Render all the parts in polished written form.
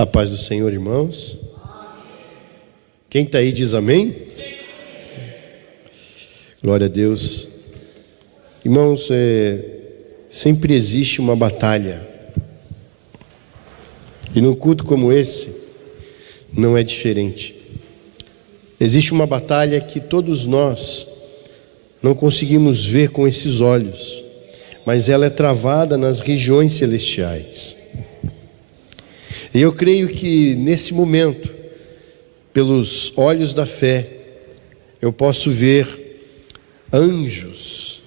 A paz do Senhor, irmãos. Quem está aí diz amém. Glória a Deus. Irmãos, sempre existe uma batalha. E num culto como esse, não é diferente. Existe uma batalha que todos nós não conseguimos ver com esses olhos, mas ela é travada nas regiões celestiais. E eu creio que nesse momento, pelos olhos da fé, eu posso ver anjos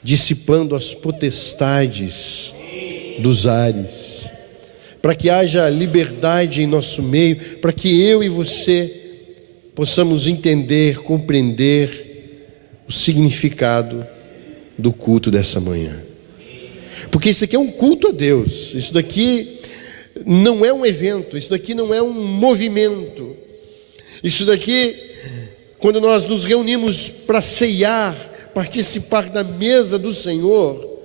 dissipando as potestades dos ares, para que haja liberdade em nosso meio, para que eu e você possamos entender, compreender o significado do culto dessa manhã. Porque isso aqui é um culto a Deus, isso daqui não é um evento, isso daqui não é um movimento. Isso daqui, quando nós nos reunimos para ceiar, participar da mesa do Senhor,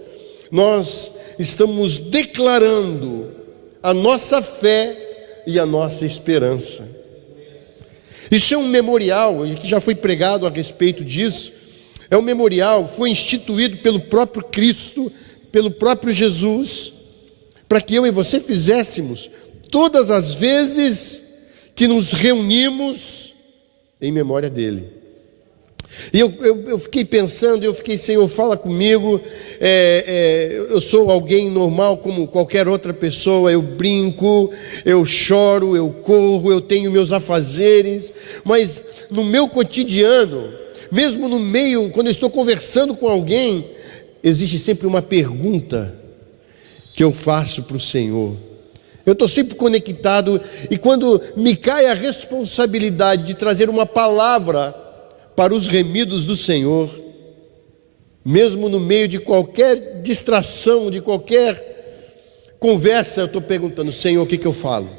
nós estamos declarando a nossa fé e a nossa esperança. Isso é um memorial, que já foi pregado a respeito disso. É um memorial, foi instituído pelo próprio Cristo, pelo próprio Jesus, para que eu e você fizéssemos todas as vezes que nos reunimos em memória dele. E eu fiquei pensando, Senhor, fala comigo. Eu sou alguém normal como qualquer outra pessoa, eu brinco, eu choro, eu corro, eu tenho meus afazeres, mas no meu cotidiano, mesmo no meio, quando eu estou conversando com alguém, existe sempre uma pergunta que eu faço para o Senhor. Eu estou sempre conectado, e quando me cai a responsabilidade de trazer uma palavra para os remidos do Senhor, mesmo no meio de qualquer distração, de qualquer conversa, eu estou perguntando: Senhor, o que eu falo?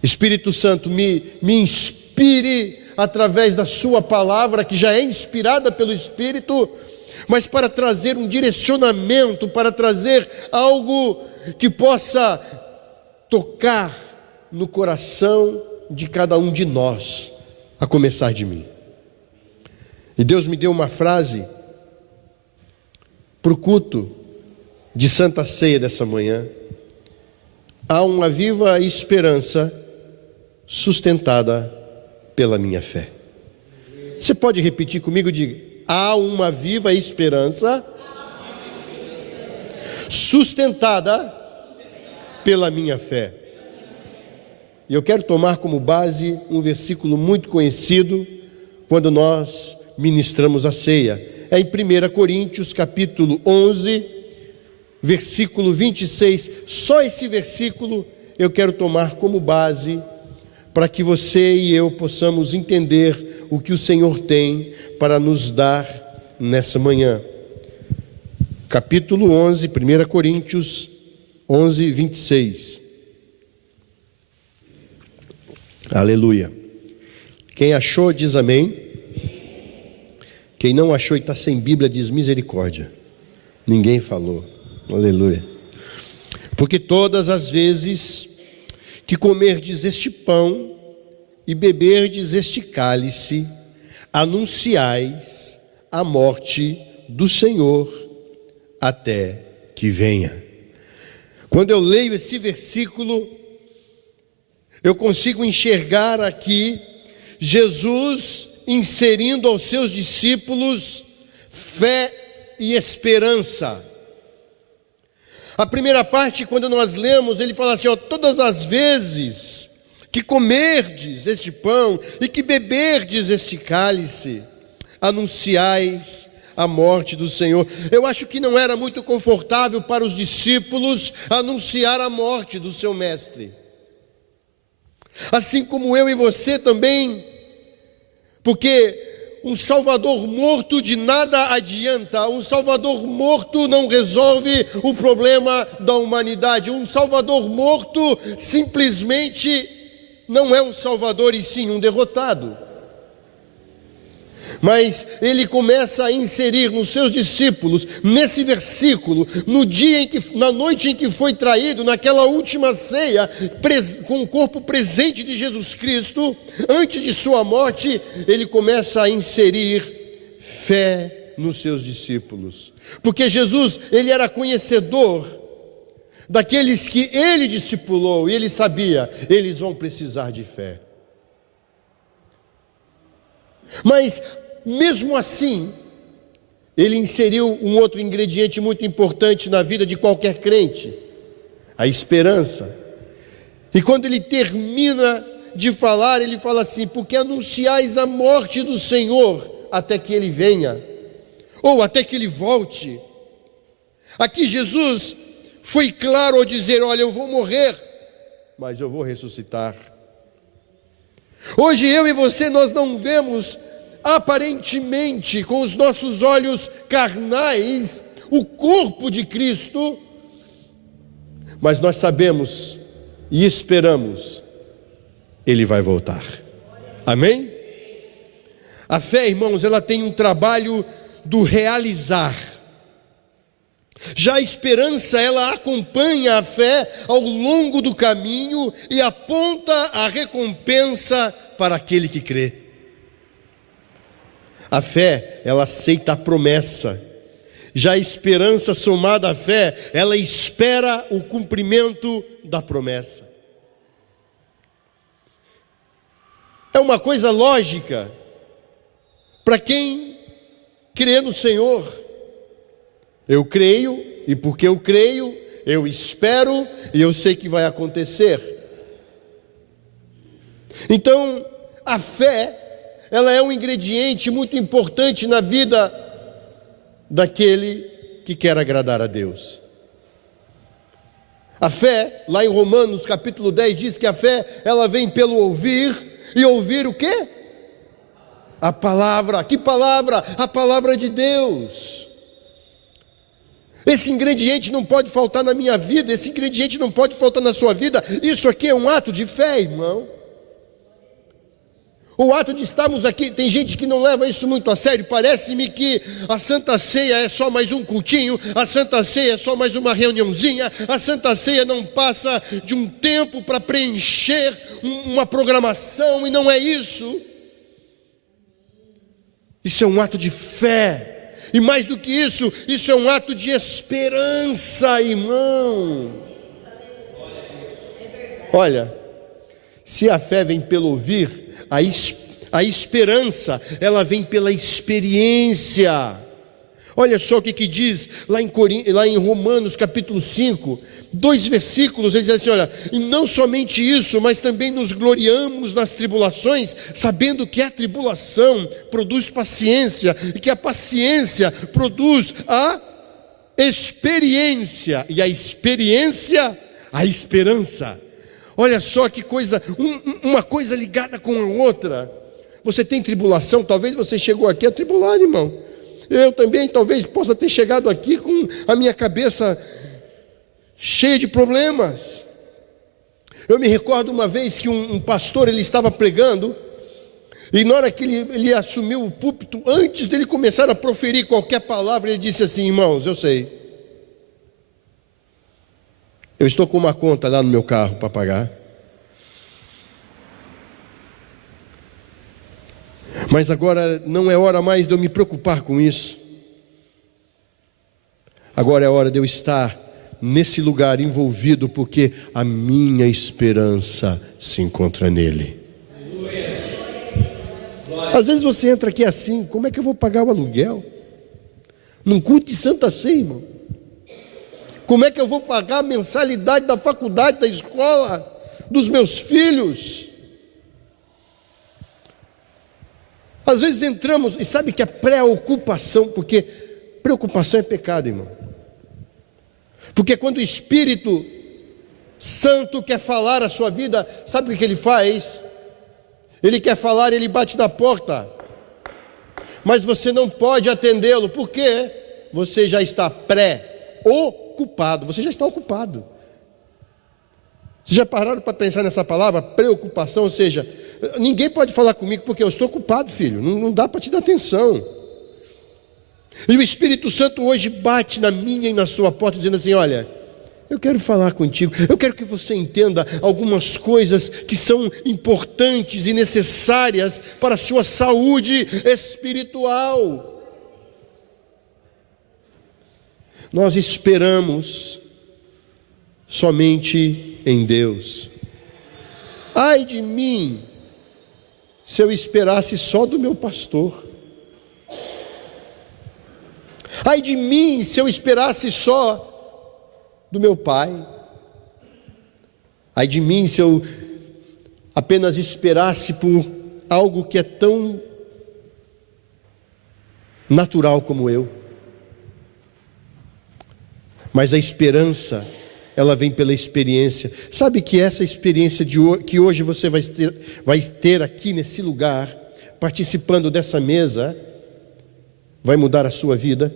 Espírito Santo, me inspire através da sua palavra, que já é inspirada pelo Espírito, mas para trazer um direcionamento, para trazer algo que possa tocar no coração de cada um de nós, a começar de mim. E Deus me deu uma frase para o culto de Santa Ceia dessa manhã: há uma viva esperança sustentada pela minha fé. Você pode repetir comigo? Diga: há uma viva esperança sustentada pela minha fé. E eu quero tomar como base um versículo muito conhecido quando nós ministramos a ceia. É em 1 Coríntios capítulo 11, versículo 26. Só esse versículo eu quero tomar como base para que você e eu possamos entender o que o Senhor tem para nos dar nessa manhã. Capítulo 11, 1 Coríntios 11, 26. Aleluia. Quem achou diz amém. Quem não achou e está sem Bíblia diz misericórdia. Ninguém falou. Aleluia. Porque todas as vezes que comerdes este pão e beberdes este cálice, anunciais a morte do Senhor até que venha. Quando eu leio esse versículo, eu consigo enxergar aqui Jesus inserindo aos seus discípulos fé e esperança. A primeira parte, quando nós lemos, ele fala assim: todas as vezes que comerdes este pão e que beberdes este cálice, anunciais a morte do Senhor. Eu acho que não era muito confortável para os discípulos anunciar a morte do seu mestre. Assim como eu e você também, porque um Salvador morto de nada adianta, um Salvador morto não resolve o problema da humanidade, um Salvador morto simplesmente não é um Salvador e sim um derrotado. Mas ele começa a inserir nos seus discípulos, nesse versículo, na noite em que foi traído, naquela última ceia, com o corpo presente de Jesus Cristo, antes de sua morte, ele começa a inserir fé nos seus discípulos. Porque Jesus, ele era conhecedor daqueles que ele discipulou, e ele sabia, eles vão precisar de fé. Mas, mesmo assim, ele inseriu um outro ingrediente muito importante na vida de qualquer crente: a esperança. E quando ele termina de falar, ele fala assim: porque anunciais a morte do Senhor até que ele venha, ou até que ele volte. Aqui Jesus foi claro ao dizer: olha, eu vou morrer, mas eu vou ressuscitar. Hoje eu e você, nós não vemos aparentemente com os nossos olhos carnais o corpo de Cristo, mas nós sabemos e esperamos, ele vai voltar. Amém? A fé, irmãos, ela tem um trabalho do realizar. Já a esperança, ela acompanha a fé ao longo do caminho e aponta a recompensa para aquele que crê. A fé, ela aceita a promessa. Já a esperança somada à fé, ela espera o cumprimento da promessa. É uma coisa lógica para quem crê no Senhor. Eu creio, e porque eu creio, eu espero, e eu sei que vai acontecer. Então, a fé, ela é um ingrediente muito importante na vida daquele que quer agradar a Deus. A fé, lá em Romanos capítulo 10, diz que a fé, ela vem pelo ouvir, e ouvir o quê? A palavra. Que palavra? A palavra de Deus. Esse ingrediente não pode faltar na minha vida, esse ingrediente não pode faltar na sua vida. Isso aqui é um ato de fé, irmão. O ato de estarmos aqui, tem gente que não leva isso muito a sério. Parece-me que a Santa Ceia é só mais um cultinho, a Santa Ceia é só mais uma reuniãozinha, a Santa Ceia não passa de um tempo para preencher uma programação, e não é isso. Isso é um ato de fé, e mais do que isso, isso é um ato de esperança, irmão. Olha, se a fé vem pelo ouvir, a esperança, ela vem pela experiência. Olha só o que diz lá em Romanos capítulo 5, 2 versículos, ele diz assim: olha, e não somente isso, mas também nos gloriamos nas tribulações, sabendo que a tribulação produz paciência, e que a paciência produz a experiência, e a experiência, a esperança. Olha só que coisa, uma coisa ligada com a outra. Você tem tribulação, talvez você chegou aqui atribulado, irmão. Eu também talvez possa ter chegado aqui com a minha cabeça cheia de problemas. Eu me recordo uma vez que um pastor, ele estava pregando, e na hora que ele assumiu o púlpito, antes dele começar a proferir qualquer palavra, ele disse assim: irmãos, eu sei, eu estou com uma conta lá no meu carro para pagar, mas agora não é hora mais de eu me preocupar com isso. Agora é hora de eu estar nesse lugar envolvido, porque a minha esperança se encontra nele. Às vezes você entra aqui assim: como é que eu vou pagar o aluguel? Num culto de Santa Ceia, irmão. Como é que eu vou pagar a mensalidade da faculdade, da escola, dos meus filhos? Às vezes entramos, e sabe que a preocupação, porque preocupação é pecado, irmão. Porque quando o Espírito Santo quer falar a sua vida, sabe o que ele faz? Ele quer falar, ele bate na porta, mas você não pode atendê-lo, porque você já está pré-ocupado, você já está ocupado. Vocês já pararam para pensar nessa palavra, preocupação? Ou seja, ninguém pode falar comigo porque eu estou ocupado, filho. Não dá para te dar atenção. E o Espírito Santo hoje bate na minha e na sua porta, dizendo assim: olha, eu quero falar contigo, eu quero que você entenda algumas coisas que são importantes e necessárias para a sua saúde espiritual. Nós esperamos somente em Deus. Ai de mim, se eu esperasse só do meu pastor. Ai de mim, se eu esperasse só do meu pai. Ai de mim, se eu apenas esperasse por algo que é tão natural como eu. Mas a esperança, ela vem pela experiência. Sabe que essa experiência que hoje você vai ter aqui nesse lugar, participando dessa mesa, vai mudar a sua vida?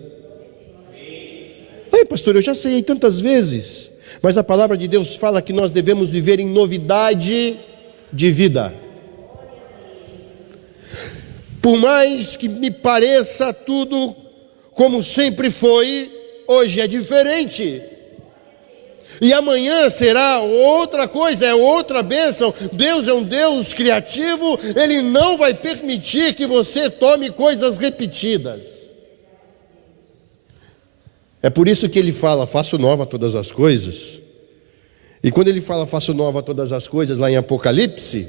Ai, pastor, eu já sei tantas vezes, mas a palavra de Deus fala que nós devemos viver em novidade de vida. Por mais que me pareça tudo como sempre foi, hoje é diferente. E amanhã será outra coisa, é outra bênção. Deus é um Deus criativo, Ele não vai permitir que você tome coisas repetidas. É por isso que Ele fala, faço nova todas as coisas. E quando Ele fala, faço nova todas as coisas, lá em Apocalipse,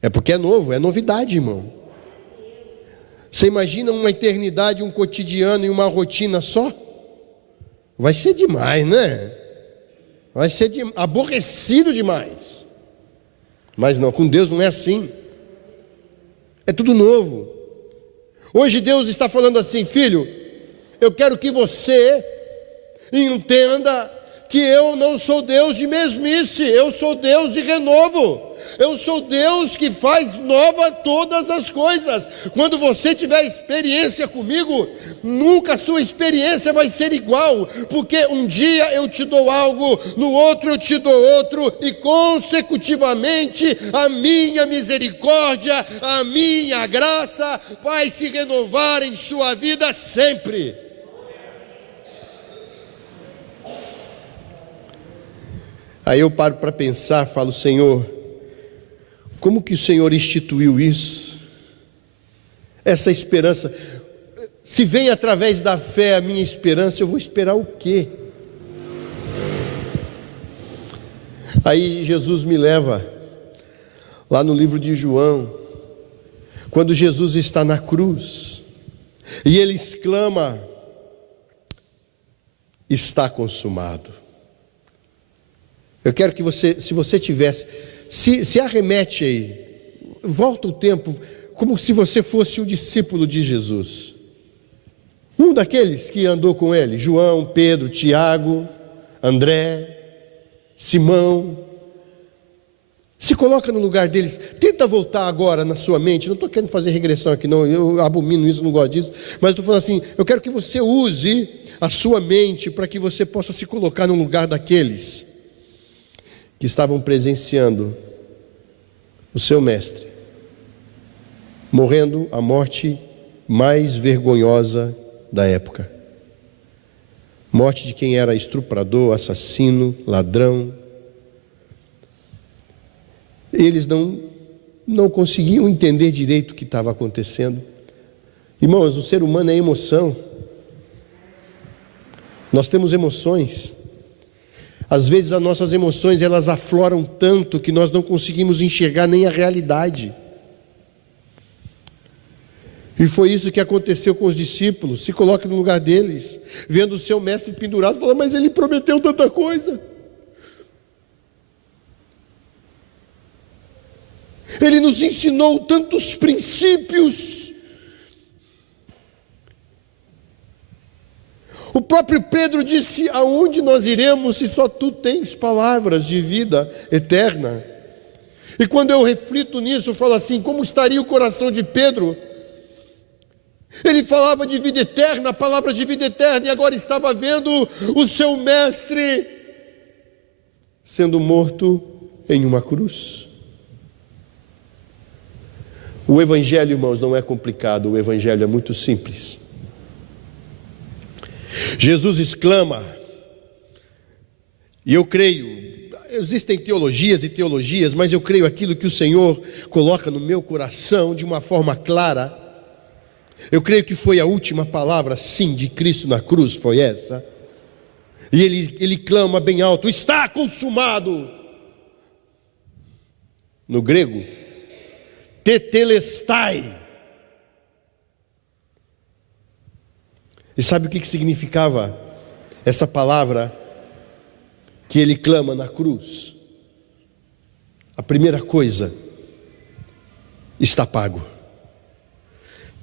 é porque é novo, é novidade, irmão. Você imagina uma eternidade, um cotidiano e uma rotina só? Vai ser demais, né? Vai ser aborrecido demais. Mas não, com Deus não é assim. É tudo novo. Hoje Deus está falando assim: filho, eu quero que você entenda que eu não sou Deus de mesmice, eu sou Deus de renovo. Eu sou Deus que faz nova todas as coisas. Quando você tiver experiência comigo, nunca a sua experiência vai ser igual, porque um dia eu te dou algo, no outro eu te dou outro, e consecutivamente a minha misericórdia, a minha graça vai se renovar em sua vida sempre. Aí eu paro para pensar, falo: Senhor, como que o Senhor instituiu isso? Essa esperança, se vem através da fé a minha esperança, eu vou esperar o quê? Aí Jesus me leva lá no livro de João, quando Jesus está na cruz, e ele exclama: está consumado. Eu quero que você, se você tivesse, se arremete aí, volta o tempo, como se você fosse um discípulo de Jesus. Um daqueles que andou com ele, João, Pedro, Tiago, André, Simão. Se coloca no lugar deles, tenta voltar agora na sua mente. Não estou querendo fazer regressão aqui não, eu abomino isso, não gosto disso. Mas estou falando assim, eu quero que você use a sua mente para que você possa se colocar no lugar daqueles que estavam presenciando o seu mestre morrendo a morte mais vergonhosa da época. Morte de quem era estuprador, assassino, ladrão. Eles não conseguiam entender direito o que estava acontecendo. Irmãos, o ser humano é emoção. Nós temos emoções. Às vezes as nossas emoções, elas afloram tanto que nós não conseguimos enxergar nem a realidade. E foi isso que aconteceu com os discípulos. Se coloque no lugar deles, vendo o seu mestre pendurado, falando: mas ele prometeu tanta coisa. Ele nos ensinou tantos princípios. O próprio Pedro disse: aonde nós iremos se só tu tens palavras de vida eterna? E quando eu reflito nisso, eu falo assim: como estaria o coração de Pedro? Ele falava de vida eterna, palavras de vida eterna, e agora estava vendo o seu mestre sendo morto em uma cruz. O Evangelho, irmãos, não é complicado, o Evangelho é muito simples. Jesus exclama, e eu creio, existem teologias e teologias, mas eu creio aquilo que o Senhor coloca no meu coração de uma forma clara. Eu creio que foi a última palavra, sim, de Cristo na cruz, foi essa. E ele clama bem alto, está consumado. No grego, tetelestai. E sabe o que significava essa palavra que ele clama na cruz? A primeira coisa, está pago.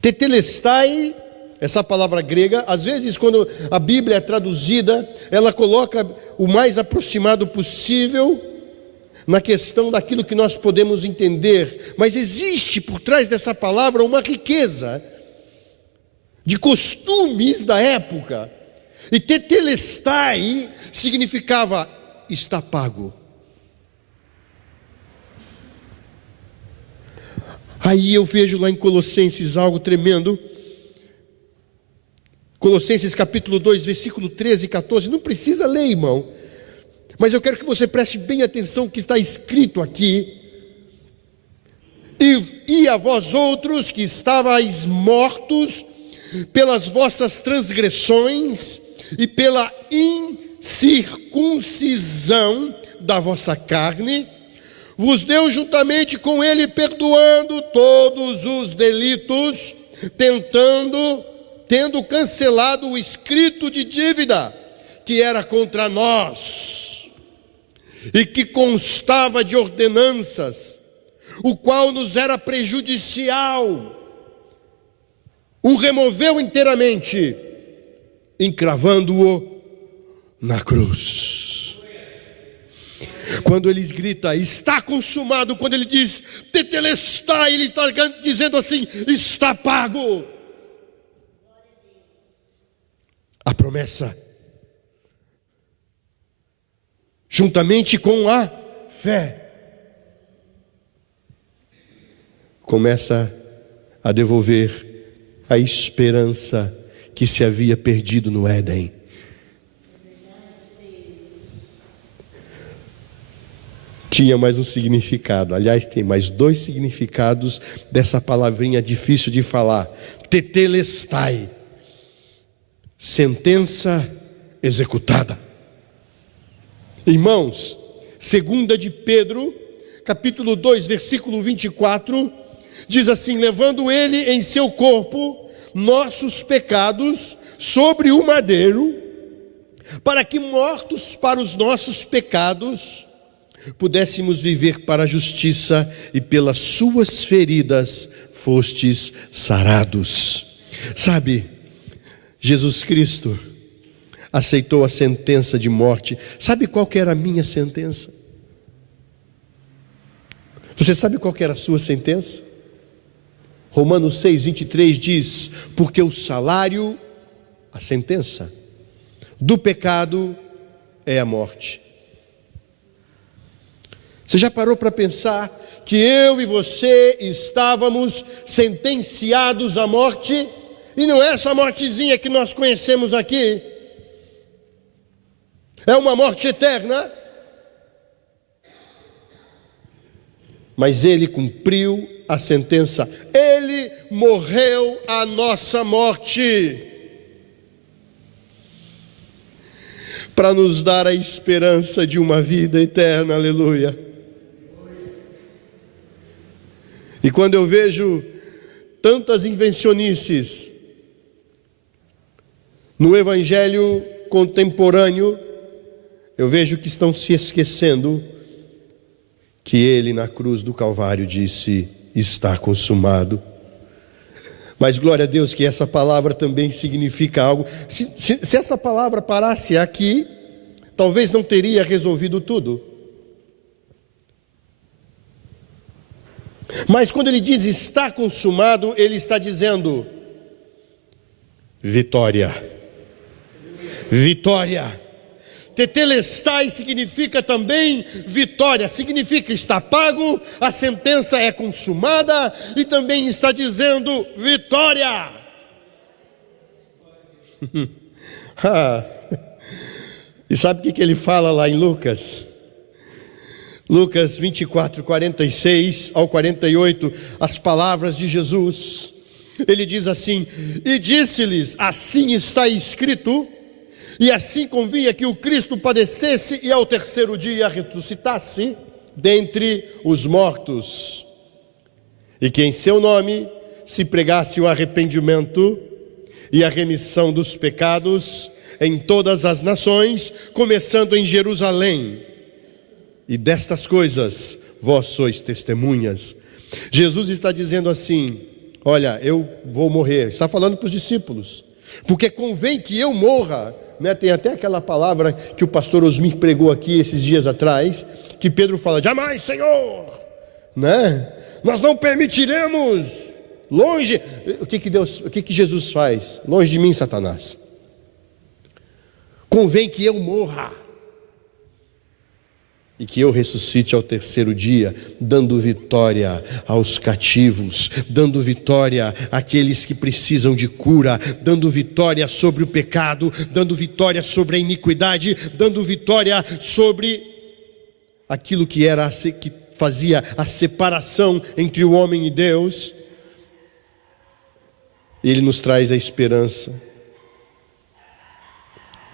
Tetelestai, essa palavra grega, às vezes quando a Bíblia é traduzida, ela coloca o mais aproximado possível na questão daquilo que nós podemos entender, mas existe por trás dessa palavra uma riqueza de costumes da época. E tetelestai significava está pago. Aí eu vejo lá em Colossenses algo tremendo. Colossenses capítulo 2, versículo 13 e 14. Não precisa ler, irmão, mas eu quero que você preste bem atenção no que está escrito aqui. E a vós outros que estavais mortos pelas vossas transgressões e pela incircuncisão da vossa carne, vos deu juntamente com ele, perdoando todos os delitos, tendo cancelado o escrito de dívida que era contra nós e que constava de ordenanças, o qual nos era prejudicial. O removeu inteiramente, encravando-o na cruz. Quando ele grita, está consumado, quando ele diz, tetelestai, ele está dizendo assim, está pago. A promessa, juntamente com a fé, começa a devolver a esperança que se havia perdido no Éden. Tinha mais um significado, aliás, tem mais dois significados dessa palavrinha difícil de falar. Tetelestai, sentença executada. Irmãos, 2 de Pedro, capítulo 2, versículo 24, diz assim, levando ele em seu corpo nossos pecados sobre o madeiro, para que mortos para os nossos pecados, pudéssemos viver para a justiça, e pelas suas feridas fostes sarados. Sabe, Jesus Cristo aceitou a sentença de morte. Sabe qual que era a minha sentença? Você sabe qual que era a sua sentença? Romanos 6, 23 diz, porque o salário, a sentença do pecado é a morte. Você já parou para pensar que eu e você estávamos sentenciados à morte? E não é essa mortezinha que nós conhecemos aqui. É uma morte eterna. Mas ele cumpriu a sentença. Ele morreu a nossa morte, para nos dar a esperança de uma vida eterna. Aleluia. E quando eu vejo tantas invencionices no evangelho contemporâneo, eu vejo que estão se esquecendo que ele na cruz do Calvário disse, está consumado. Mas glória a Deus que essa palavra também significa algo. Se essa palavra parasse aqui, talvez não teria resolvido tudo. Mas quando ele diz está consumado, ele está dizendo vitória. Vitória. Tetelestai significa também vitória, significa está pago, a sentença é consumada, e também está dizendo vitória. E sabe o que ele fala lá em Lucas? Lucas 24, 46 ao 48, as palavras de Jesus. Ele diz assim: e disse-lhes, assim está escrito, e assim convinha que o Cristo padecesse e ao terceiro dia ressuscitasse dentre os mortos, e que em seu nome se pregasse o arrependimento e a remissão dos pecados em todas as nações, começando em Jerusalém. E destas coisas vós sois testemunhas. Jesus está dizendo assim: olha, eu vou morrer. Está falando para os discípulos, porque convém que eu morra, né? Tem até aquela palavra que o pastor Osmir pregou aqui esses dias atrás, que Pedro fala: jamais, Senhor, né? Nós não permitiremos. Longe, o que Jesus faz? Longe de mim, Satanás. Convém que eu morra e que eu ressuscite ao terceiro dia, dando vitória aos cativos, dando vitória àqueles que precisam de cura, dando vitória sobre o pecado, dando vitória sobre a iniquidade, dando vitória sobre aquilo que fazia a separação entre o homem e Deus. Ele nos traz a esperança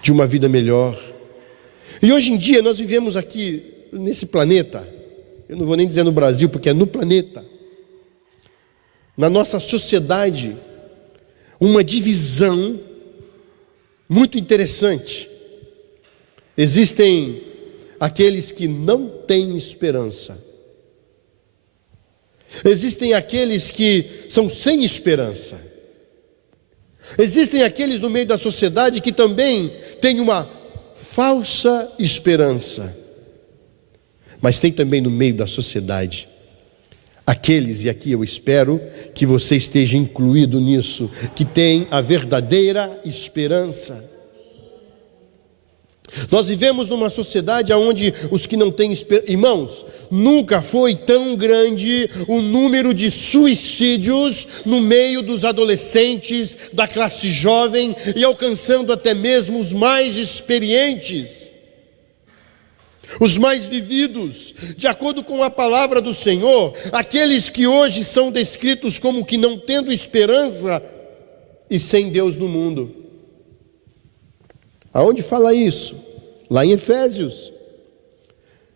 de uma vida melhor. E hoje em dia nós vivemos aqui nesse planeta, eu não vou nem dizer no Brasil, porque é no planeta, na nossa sociedade, uma divisão muito interessante. Existem aqueles que não têm esperança, existem aqueles que são sem esperança, existem aqueles no meio da sociedade que também têm uma falsa esperança. Mas tem também no meio da sociedade aqueles, e aqui eu espero que você esteja incluído nisso, que tem a verdadeira esperança. Nós vivemos numa sociedade onde os que não têm esperança, irmãos, nunca foi tão grande o número de suicídios no meio dos adolescentes, da classe jovem, e alcançando até mesmo os mais experientes, os mais vividos. De acordo com a palavra do Senhor, aqueles que hoje são descritos como que não tendo esperança e sem Deus no mundo. Aonde fala isso? Lá em Efésios.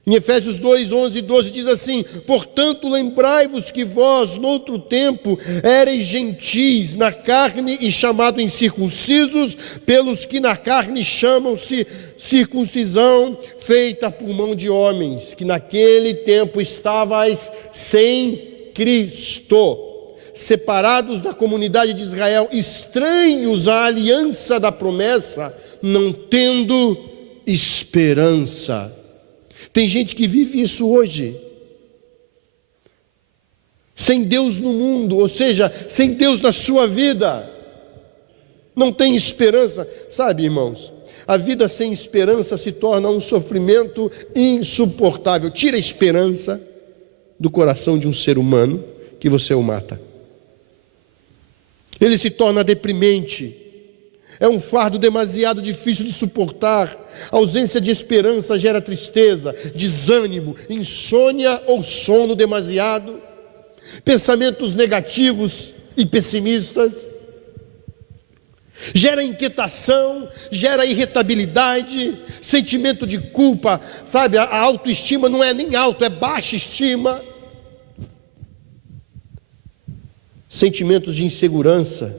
Em Efésios 2, 11 e 12 diz assim: portanto lembrai-vos que vós, noutro tempo, éreis gentis na carne e chamados incircuncisos, pelos que na carne chamam-se circuncisão, feita por mão de homens, que naquele tempo estavais sem Cristo, separados da comunidade de Israel, estranhos à aliança da promessa, não tendo esperança. Tem gente que vive isso hoje, sem Deus no mundo, ou seja, sem Deus na sua vida, não tem esperança. Sabe, irmãos, a vida sem esperança se torna um sofrimento insuportável. Tira a esperança do coração de um ser humano, que você o mata. Ele se torna deprimente, é um fardo demasiado difícil de suportar. A ausência de esperança gera tristeza, desânimo, insônia ou sono demasiado, pensamentos negativos e pessimistas, gera inquietação, gera irritabilidade, sentimento de culpa, sabe? A autoestima não é nem alta, é baixa estima, sentimentos de insegurança.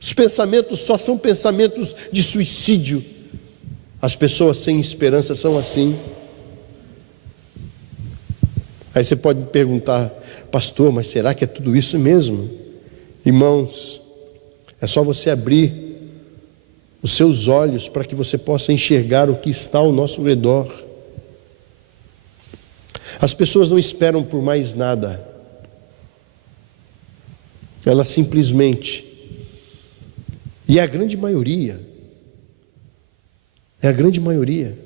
Os pensamentos só são pensamentos de suicídio. As pessoas sem esperança são assim. Aí você pode me perguntar: pastor, mas será que é tudo isso mesmo? Irmãos, é só você abrir os seus olhos para que você possa enxergar o que está ao nosso redor. As pessoas não esperam por mais nada. Elas simplesmente, e a grande maioria, É a grande maioria.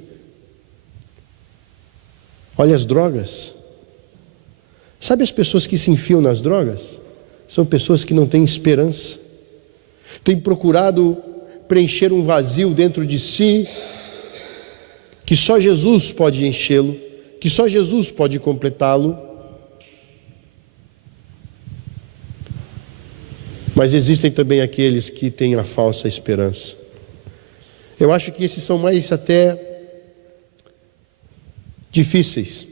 Olha as drogas. Sabe as pessoas que se enfiam nas drogas? São pessoas que não têm esperança. Têm procurado preencher um vazio dentro de si, que só Jesus pode enchê-lo, que só Jesus pode completá-lo. Mas existem também aqueles que têm a falsa esperança. Eu acho que esses são mais até difíceis.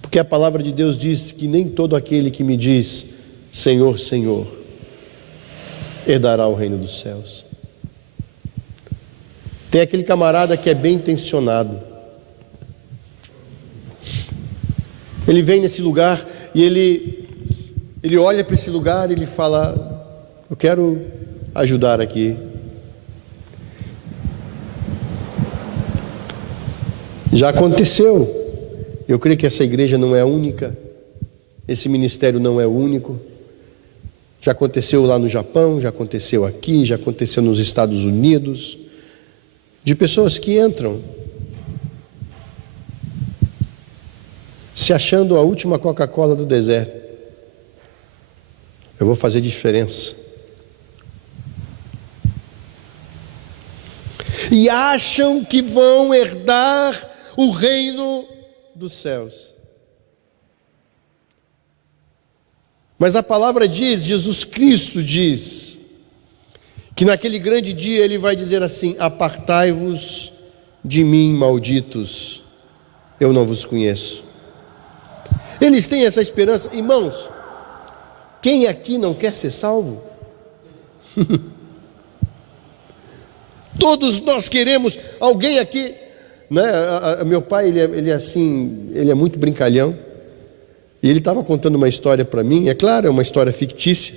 Porque a palavra de Deus diz que nem todo aquele que me diz Senhor, Senhor, herdará o reino dos céus. Tem aquele camarada que é bem intencionado. Ele vem nesse lugar e ele olha para esse lugar e ele fala: eu quero ajudar aqui. Já aconteceu. Eu creio que essa igreja não é única. Esse ministério não é único. Já aconteceu lá no Japão, já aconteceu aqui, já aconteceu nos Estados Unidos. De pessoas que entram se achando a última Coca-Cola do deserto. Eu vou fazer diferença. E acham que vão herdar o reino dos céus. Mas a palavra diz, Jesus Cristo diz, que naquele grande dia Ele vai dizer assim: apartai-vos de mim, malditos, eu não vos conheço. Eles têm essa esperança. Irmãos, quem aqui não quer ser salvo? Todos nós queremos. Alguém aqui, né? Meu pai, ele é assim, ele é muito brincalhão. E ele estava contando uma história para mim. É claro, é uma história fictícia.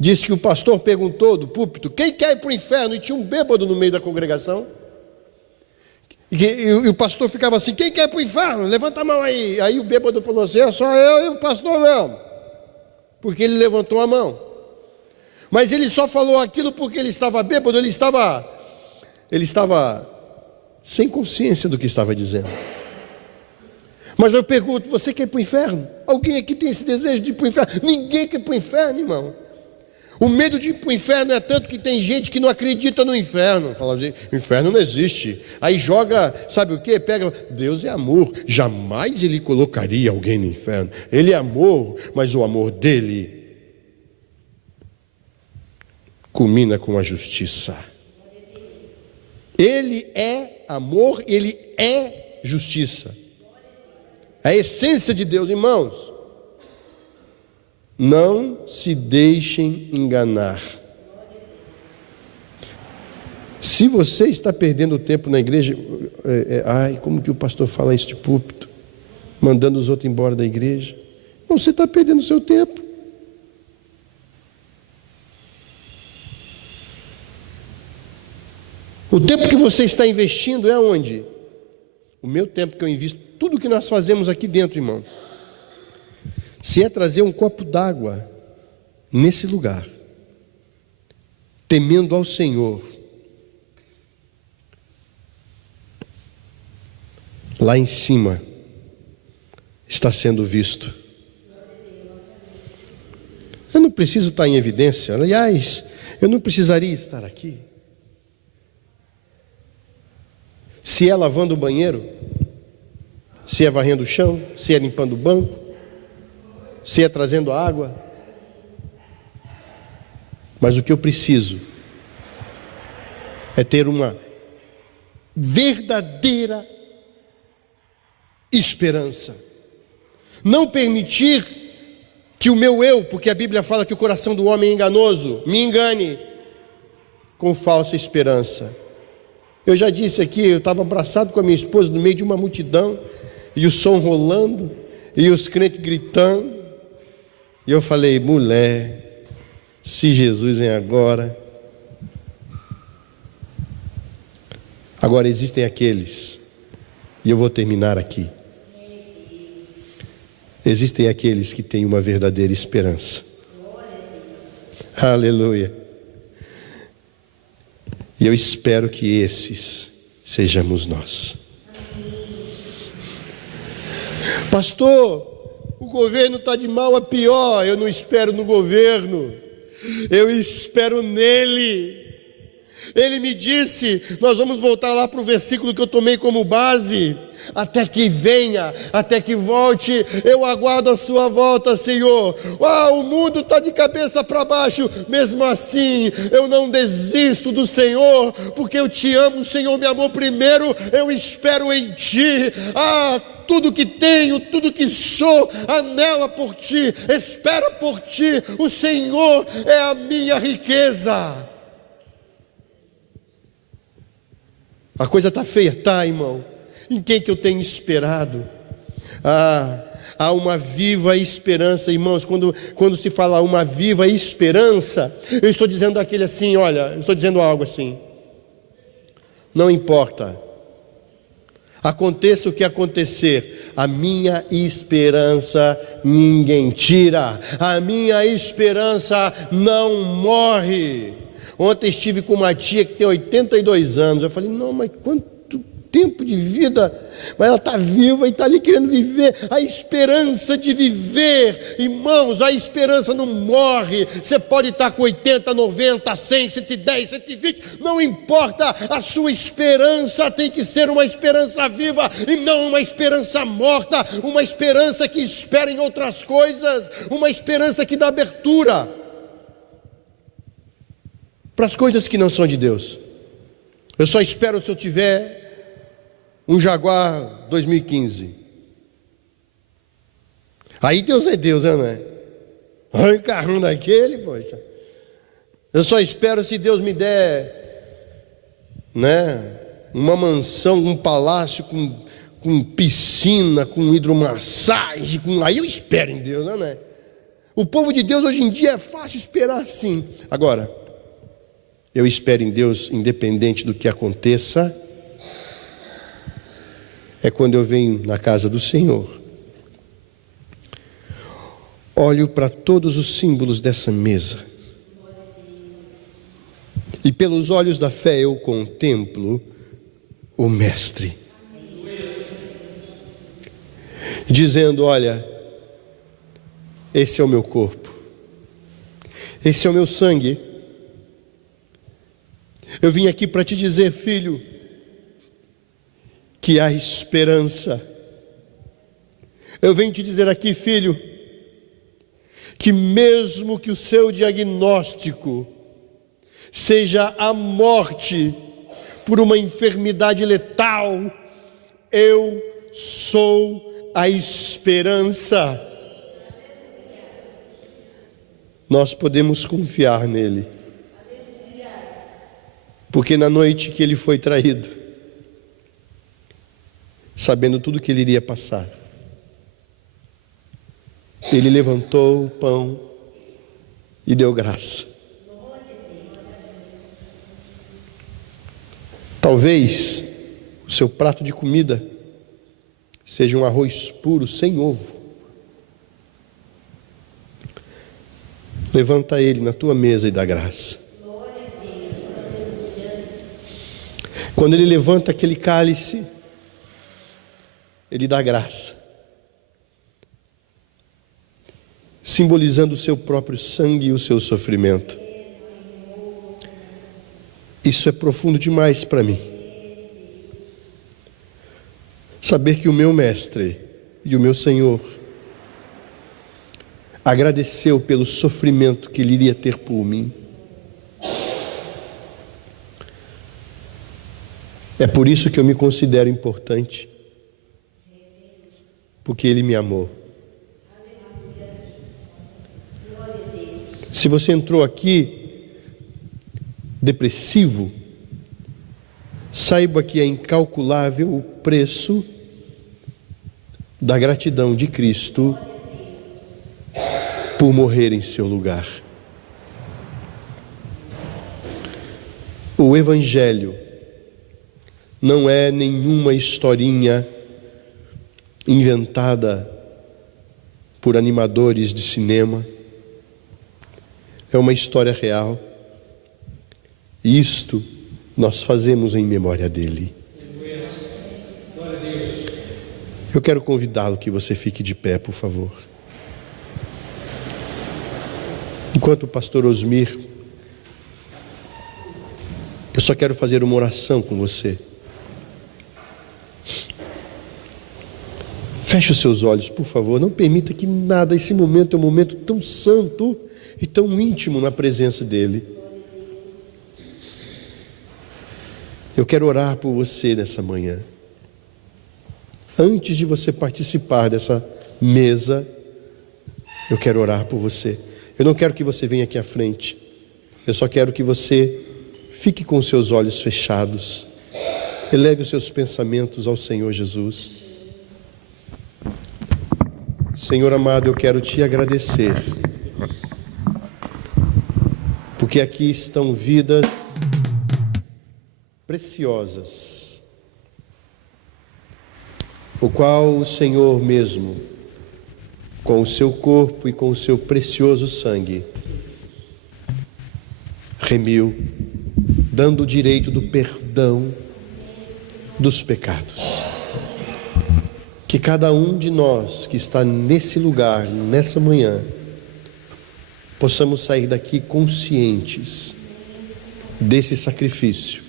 Disse que o pastor perguntou do púlpito: quem quer ir para o inferno? E tinha um bêbado no meio da congregação. E o pastor ficava assim: quem quer ir para o inferno? Levanta a mão aí. Aí o bêbado falou assim: é só eu e o pastor mesmo. Porque ele levantou a mão. Mas ele só falou aquilo porque ele estava bêbado. Ele estava sem consciência do que estava dizendo. Mas eu pergunto: você quer ir para o inferno? Alguém aqui tem esse desejo de ir para o inferno? Ninguém quer ir para o inferno, irmão. O medo de ir para o inferno é tanto que tem gente que não acredita no inferno. Fala assim: o inferno não existe. Aí joga, sabe o que? Pega, Deus é amor. Jamais Ele colocaria alguém no inferno. Ele é amor, mas o amor dele culmina com a justiça. Ele é amor, Ele é justiça. A essência de Deus, irmãos. Não se deixem enganar. Se você está perdendo tempo na igreja, ai, como que o pastor fala isso de púlpito? Mandando os outros embora da igreja. Não, você está perdendo o seu tempo. O tempo que você está investindo é aonde? O meu tempo que eu invisto, tudo que nós fazemos aqui dentro, irmão. Se é trazer um copo d'água nesse lugar, temendo ao Senhor, lá em cima está sendo visto. Eu não preciso estar em evidência. Aliás, eu não precisaria estar aqui. Se é lavando o banheiro, se é varrendo o chão, se é limpando o banco, se é trazendo água. Mas o que eu preciso é ter uma verdadeira esperança. Não permitir que o meu eu, porque a Bíblia fala que o coração do homem é enganoso, me engane com falsa esperança. Eu já disse aqui, eu estava abraçado com a minha esposa no meio de uma multidão, e o som rolando, e os crentes gritando. E eu falei: mulher, se Jesus vem agora. Agora existem aqueles, e eu vou terminar aqui. Existem aqueles que têm uma verdadeira esperança. Aleluia. E eu espero que esses sejamos nós. Pastor, o governo está de mal a pior. Eu não espero no governo, eu espero nele. Ele me disse, nós vamos voltar lá para o versículo que eu tomei como base: até que venha, até que volte, eu aguardo a sua volta, Senhor. O mundo está de cabeça para baixo, mesmo assim eu não desisto do Senhor, porque eu te amo. O Senhor me amou primeiro, eu espero em ti. Tudo que tenho, tudo que sou, anela por ti, espera por ti. O Senhor é a minha riqueza. A coisa está feia, tá, irmão? Em quem que eu tenho esperado? Há uma viva esperança, irmãos. Quando se fala uma viva esperança, eu estou dizendo aquele assim, olha, eu estou dizendo algo assim: não importa, aconteça o que acontecer, a minha esperança ninguém tira, a minha esperança não morre. Ontem estive com uma tia que tem 82 anos, eu falei, não, mas quanto tempo de vida, mas ela está viva e está ali querendo viver, a esperança de viver, irmãos, a esperança não morre. Você pode estar com 80, 90, 100, 110, 120, não importa, a sua esperança tem que ser uma esperança viva e não uma esperança morta, uma esperança que espera em outras coisas, uma esperança que dá abertura para as coisas que não são de Deus. Eu só espero se eu tiver um Jaguar 2015. Aí Deus é Deus, né? Olha o carrão daquele, poxa. Eu só espero se Deus me der, uma mansão, um palácio com piscina, com hidromassagem, aí eu espero em Deus, né? O povo de Deus hoje em dia é fácil esperar assim. Agora, eu espero em Deus, independente do que aconteça, é quando eu venho na casa do Senhor, olho para todos os símbolos dessa mesa, e pelos olhos da fé eu contemplo o Mestre, dizendo: olha, esse é o meu corpo, esse é o meu sangue. Eu vim aqui para te dizer, filho, que há esperança. Eu venho te dizer aqui, filho, que mesmo que o seu diagnóstico seja a morte por uma enfermidade letal, eu sou a esperança. Nós podemos confiar nele. Porque na noite que ele foi traído, sabendo tudo que ele iria passar, ele levantou o pão e deu graça. Talvez o seu prato de comida seja um arroz puro, sem ovo. Levanta ele na tua mesa e dá graça. Quando ele levanta aquele cálice, ele dá graça, simbolizando o seu próprio sangue e o seu sofrimento. Isso é profundo demais para mim. Saber que o meu Mestre e o meu Senhor agradeceu pelo sofrimento que ele iria ter por mim. É por isso que eu me considero importante, porque ele me amou. Se você entrou aqui depressivo, saiba que é incalculável o preço da gratidão de Cristo por morrer em seu lugar. O Evangelho não é nenhuma historinha inventada por animadores de cinema. É uma história real. Isto nós fazemos em memória dele. Eu quero convidá-lo que você fique de pé, por favor. Enquanto o pastor Osmir, eu só quero fazer uma oração com você. Feche os seus olhos, por favor. Não permita que nada, esse momento é um momento tão santo e tão íntimo na presença dele. Eu quero orar por você nessa manhã. Antes de você participar dessa mesa, eu quero orar por você. Eu não quero que você venha aqui à frente. Eu só quero que você fique com os seus olhos fechados. Eleve os seus pensamentos ao Senhor Jesus. Senhor amado, eu quero te agradecer, porque aqui estão vidas preciosas, o qual o Senhor mesmo, com o seu corpo e com o seu precioso sangue, remiu, dando o direito do perdão dos pecados. Que cada um de nós que está nesse lugar, nessa manhã, possamos sair daqui conscientes desse sacrifício,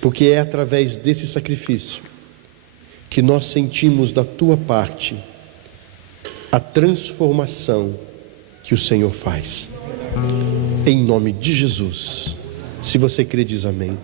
porque é através desse sacrifício que nós sentimos da tua parte a transformação que o Senhor faz. Em nome de Jesus. Se você crê, diz amém.